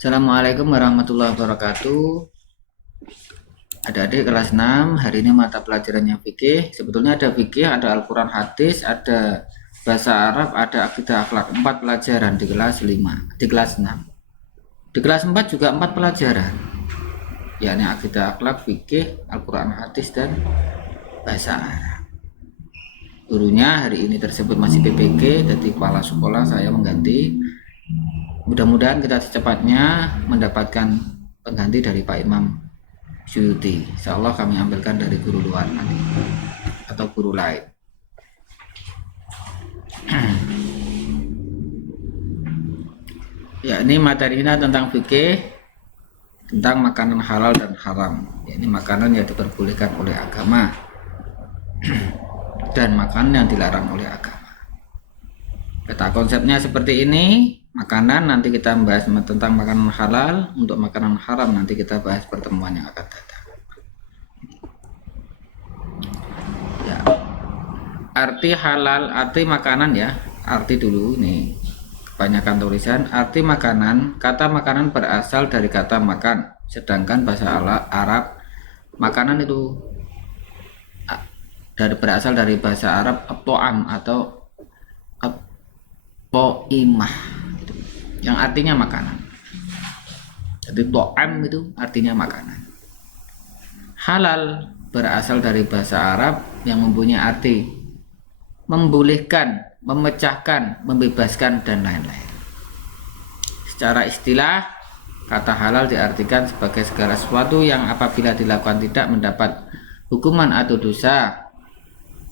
Assalamualaikum warahmatullahi wabarakatuh. Adik-adik kelas 6, hari ini mata pelajarannya fikih. Sebetulnya ada fikih, ada Al-Quran hadis, ada bahasa Arab, ada akidah akhlak. 4 pelajaran di kelas 5, di kelas 6. Di kelas 4 juga 4 pelajaran, yakni akidah akhlak, fikih, Al-Quran hadis, dan bahasa Arab. Gurunya hari ini tersebut masih PPG, jadi kepala sekolah saya mengganti. Mudah-mudahan kita secepatnya mendapatkan pengganti dari Pak Imam Suyuti. Insya Allah kami ambilkan dari guru luar nanti atau guru lain. Ya, ini materinya tentang fikih, tentang makanan halal dan haram. Ya, ini makanan yang diperbolehkan oleh agama dan makanan yang dilarang oleh agama. Peta konsepnya seperti ini. Makanan nanti kita membahas tentang makanan halal. Untuk makanan haram nanti kita bahas pertemuan yang akan datang. Ya. Arti halal, arti makanan ya. Arti dulu nih. Kebanyakan tulisan arti makanan. Kata makanan berasal dari kata makan. Sedangkan bahasa Arab makanan itu berasal dari bahasa Arab at-ta'am atau at-ta'imah, yang artinya makanan. Jadi to'am itu artinya makanan. Halal berasal dari bahasa Arab yang mempunyai arti membolehkan, memecahkan, membebaskan, dan lain-lain. Secara istilah, kata halal diartikan sebagai segala sesuatu yang apabila dilakukan tidak mendapat hukuman atau dosa.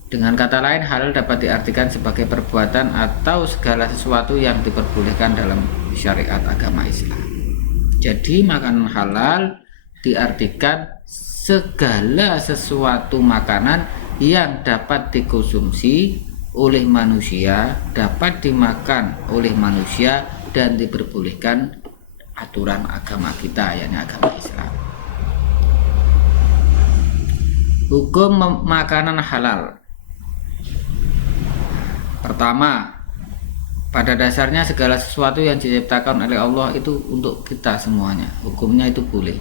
Dengan kata lain, halal dapat diartikan sebagai perbuatan atau segala sesuatu yang diperbolehkan dalam syariat agama Islam. Jadi makanan halal diartikan segala sesuatu makanan yang dapat dikonsumsi oleh manusia, dapat dimakan oleh manusia, dan diperbolehkan aturan agama kita, yakni agama Islam. Hukum makanan halal. Pertama, pada dasarnya segala sesuatu yang diciptakan oleh Allah itu untuk kita semuanya. Hukumnya itu boleh.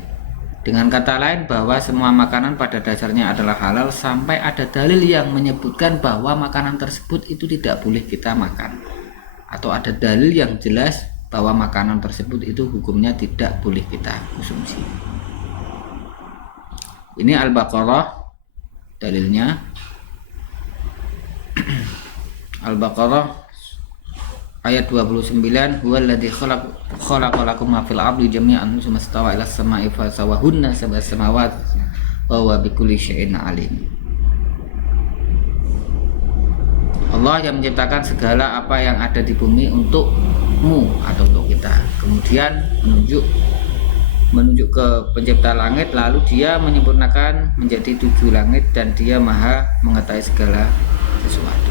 Dengan kata lain bahwa semua makanan pada dasarnya adalah halal sampai ada dalil yang menyebutkan bahwa makanan tersebut itu tidak boleh kita makan. Atau ada dalil yang jelas bahwa makanan tersebut itu hukumnya tidak boleh kita konsumsi. Ini Al-Baqarah dalilnya. Al-Baqarah ayat 29, huwallazi khalaqalakum ma fil ardi jami'an tsumma istawa ila as-sama'i fasawahunna sab'a samawati wa huwa bikulli syai'in alim. Allah yang menciptakan segala apa yang ada di bumi untukmu atau untuk kita. Kemudian menunjuk ke pencipta langit, lalu dia menyempurnakan menjadi 7 langit dan dia maha mengetahui segala sesuatu.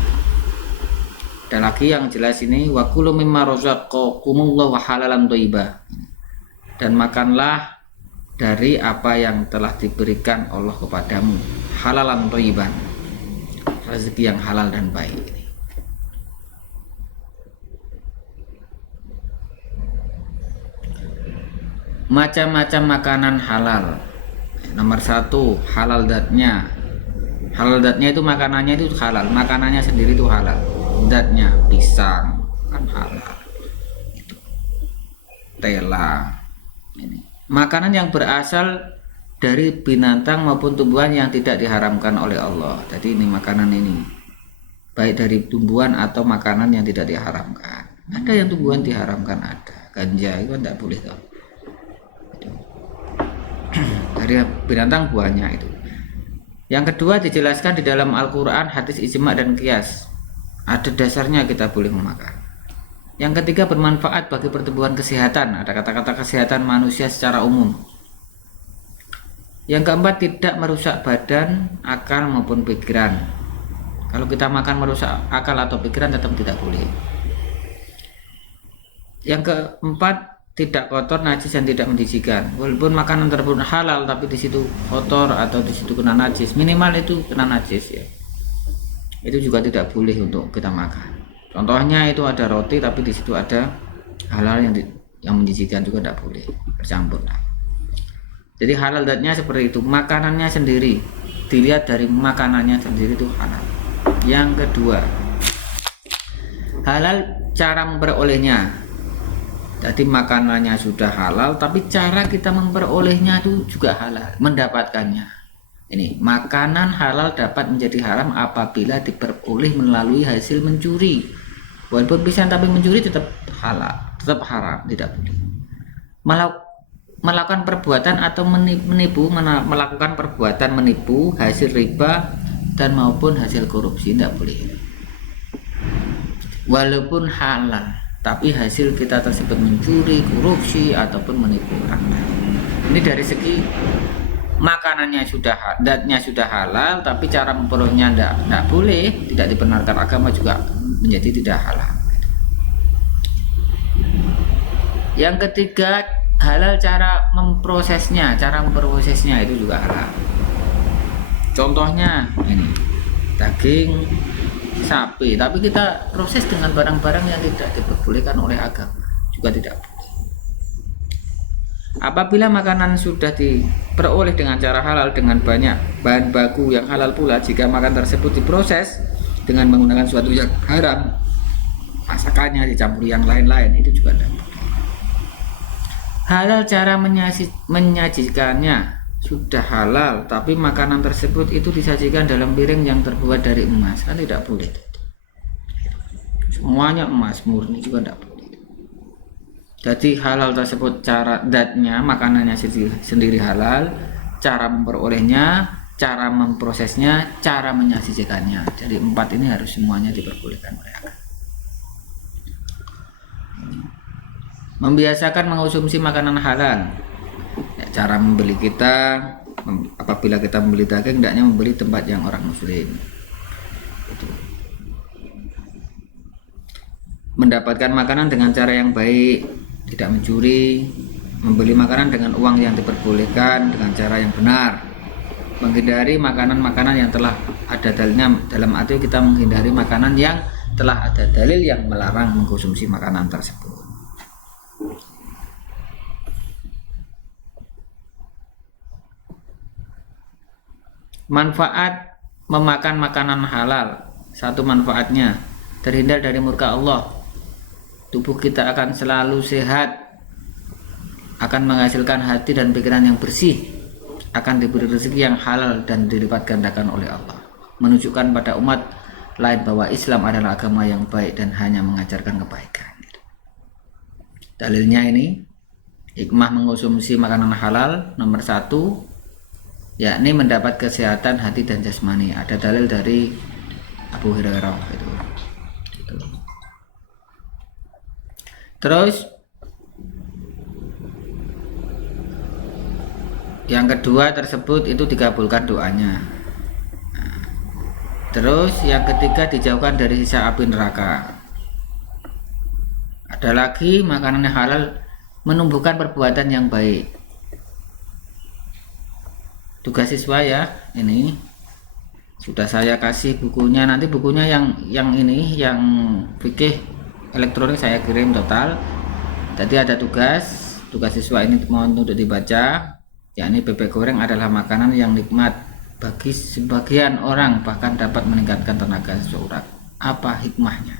Dan lagi yang jelas ini, wa kulu mimma razaqakumullahu halalan thayyibah, dan makanlah dari apa yang telah diberikan Allah kepadamu, halalan thayyiban, rezeki yang halal dan baik. Macam-macam makanan halal. Nomor 1, halal zatnya. Halal zatnya itu makanannya itu halal, makanannya sendiri itu halal. Zatnya pisang kan halal, tela. Ini makanan yang berasal dari binatang maupun tumbuhan yang tidak diharamkan oleh Allah. Jadi ini makanan ini baik dari tumbuhan atau makanan yang tidak diharamkan. Ada yang tumbuhan diharamkan, ada ganja itu tidak boleh toh. Dari binatang buahnya itu. Yang kedua dijelaskan di dalam Al-Quran, hadis, ijma' dan qiyas. Ada dasarnya kita boleh memakan. Yang ketiga bermanfaat bagi pertumbuhan kesehatan. Ada kata-kata kesehatan manusia secara umum. Yang keempat tidak merusak badan, akal maupun pikiran. Kalau kita makan merusak akal atau pikiran tetap tidak boleh. Yang keempat tidak kotor, najis, dan tidak menjijikan. Walaupun makanan tersebut halal tapi di situ kotor atau di situ kena najis, minimal itu kena najis ya. Itu juga tidak boleh untuk kita makan. Contohnya itu ada roti tapi di situ ada halal yang menjijikan juga tidak boleh bercampur. Jadi halal zatnya seperti itu. Makanannya sendiri, dilihat dari makanannya sendiri itu halal. Yang kedua, halal cara memperolehnya. Jadi makanannya sudah halal, tapi cara kita memperolehnya itu juga halal, mendapatkannya. Ini makanan halal dapat menjadi haram apabila diperoleh melalui hasil mencuri. Walaupun bisa tapi mencuri tetap halal, tetap haram, tidak boleh. Melakukan perbuatan atau melakukan perbuatan menipu, hasil riba dan maupun hasil korupsi tidak boleh. Walaupun halal, tapi hasil kita tersebut mencuri, korupsi ataupun menipu orang lain. Ini dari segi makanannya zatnya sudah halal, tapi cara memperolehnya tidak boleh, tidak dibenarkan agama juga menjadi tidak halal. Yang ketiga, halal cara memprosesnya itu juga halal. Contohnya ini daging sapi, tapi kita proses dengan barang-barang yang tidak diperbolehkan oleh agama juga tidak boleh. Apabila makanan sudah diperoleh dengan cara halal dengan banyak bahan baku yang halal pula, jika makan tersebut diproses dengan menggunakan suatu yang haram, masakannya dicampuri yang lain-lain, itu juga tidak boleh. Halal cara menyajikannya sudah halal, tapi makanan tersebut itu disajikan dalam piring yang terbuat dari emas, kan tidak boleh. Semuanya emas murni juga tidak boleh. Jadi halal tersebut cara zatnya, makanannya sendiri halal, cara memperolehnya, cara memprosesnya, cara menyajikannya. Jadi 4 ini harus semuanya diperbolehkan oleh agama. Membiasakan mengonsumsi makanan halal. Ya, cara membeli kita, apabila kita membeli daging, hendaknya membeli tempat yang orang muslim. Itu. Mendapatkan makanan dengan cara yang baik, tidak mencuri, membeli makanan dengan uang yang diperbolehkan dengan cara yang benar, menghindari makanan-makanan yang telah ada dalilnya, dalam arti kita menghindari makanan yang telah ada dalil yang melarang mengkonsumsi makanan tersebut. Manfaat memakan makanan halal, satu manfaatnya terhindar dari murka Allah. Tubuh kita akan selalu sehat, akan menghasilkan hati dan pikiran yang bersih, akan diberi rezeki yang halal dan dilipat gandakan oleh Allah. Menunjukkan pada umat lain bahwa Islam adalah agama yang baik dan hanya mengajarkan kebaikan. Dalilnya ini, hikmah mengonsumsi makanan halal nomor 1, yakni mendapat kesehatan hati dan jasmani. Ada dalil dari Abu Hurairah itu. Terus yang kedua tersebut itu dikabulkan doanya. Terus yang ketiga dijauhkan dari siksa api neraka. Ada lagi makanan yang halal menumbuhkan perbuatan yang baik. Tugas siswa ya, ini sudah saya kasih bukunya. Nanti bukunya yang ini yang fikih elektronik saya kirim total. Jadi ada tugas siswa ini mohon untuk dibaca, yakni bebek goreng adalah makanan yang nikmat bagi sebagian orang, bahkan dapat meningkatkan tenaga seseorang. Apa hikmahnya?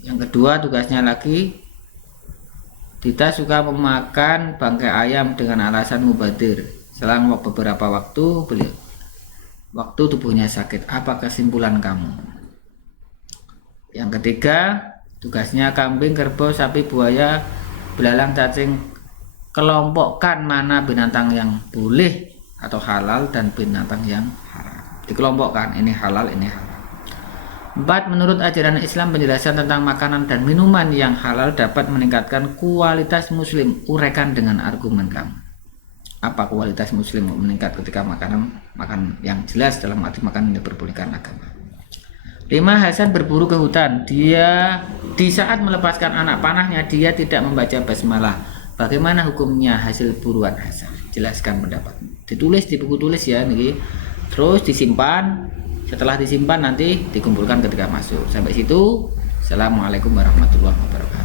Yang kedua tugasnya lagi, kita suka memakan bangkai ayam dengan alasan mubadir. Selang beberapa waktu tubuhnya sakit. Apa kesimpulan kamu? Yang ketiga, tugasnya kambing, kerbau, sapi, buaya, belalang, cacing. Kelompokkan mana binatang yang boleh atau halal dan binatang yang haram. Dikelompokkan, ini halal, ini haram. 4. Menurut ajaran Islam, penjelasan tentang makanan dan minuman yang halal dapat meningkatkan kualitas muslim. Uraikan dengan argumen kamu. Apa kualitas muslim meningkat ketika makan yang jelas, dalam arti makan yang diperbolehkan agama. 5. Hasan berburu ke hutan. Dia di saat melepaskan anak panahnya, dia tidak membaca basmalah. Bagaimana hukumnya hasil buruan Hasan? Jelaskan pendapat. Ditulis di buku tulis ya nih. Terus disimpan. Setelah disimpan nanti dikumpulkan ketika masuk. Sampai situ. Assalamualaikum warahmatullahi wabarakatuh.